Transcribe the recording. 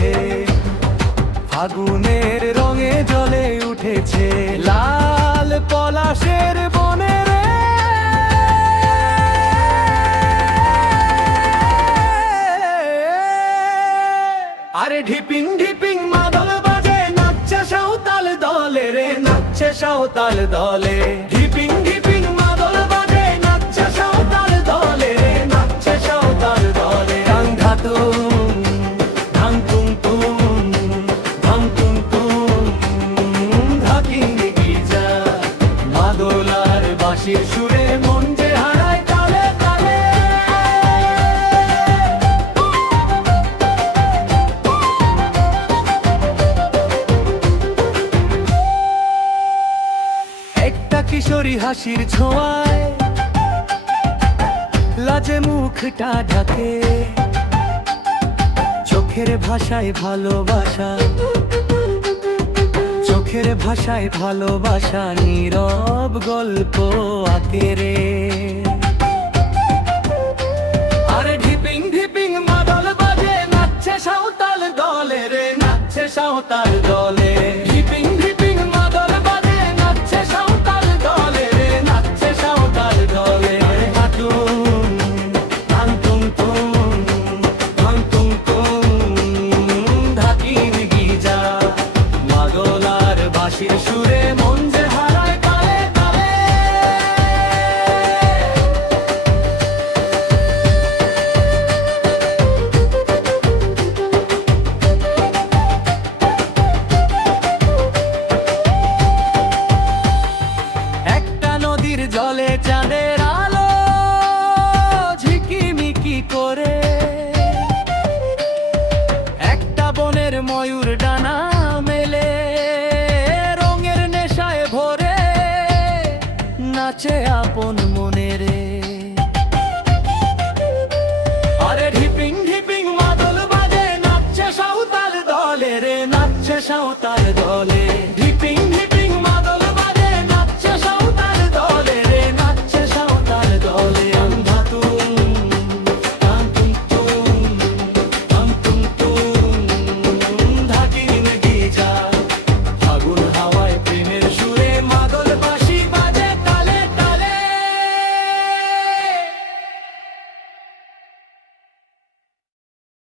উঠেছে, ফাগুনের রঙে জ্বলে উঠেছে লাল পলাশের বনে রে। আরে ঢিপিং ঢিপিং মাদল বাজে, নাচছে সাঁওতাল দলে রে, নাচছে সাঁওতাল দলে। ঢিপিং ঢিপিং মাদল বাজে, নাচছে সাঁওতাল দলে রে, নাচছে সাঁওতাল দলে। ঢাং ধাতুম ঢাং তুম তুম, ঢাং তুম তুম, ধাকিং গিজা। মাদলার বাঁশির সুরে মন যে হারায় তালে তালে। একটা কিশোরী হাসির ছোঁয়ায় লাজে মুখটা ঢাকে, চোখের ভাষায় ভালোবাসা, চোখের ভাষায় ভালোবাসা নীরব গল্প আঁকে রে। আরে ঢিপিং ঢিপিং মাদল বাজে, নাচছে সাঁওতাল দলে রে, নাচছে সাঁওতাল দলে। ঢিপিং ঢিপিং মাদল বাজে, নাচছে সাঁওতাল দলে রে, নাচছে সাঁওতাল দলে। হাতুম ধাং তুম তুম, ধাং তুম তুম, ধাকিন গিজা। মাদলার বাঁশির সুরে মন যে হারায় তালে তালে। একটা নদীর জলে চাঁদের আলো ঝিকিমিকি করে, একটা বনের ময়ূর ডানা মেলে রঙের নেশায় ভরে নাচে আপন মনে রে। আরে ঢিপিং ঢিপিং মাদল বাজে, নাচছে সাঁওতাল দলে রে, নাচছে সাঁওতাল দলে।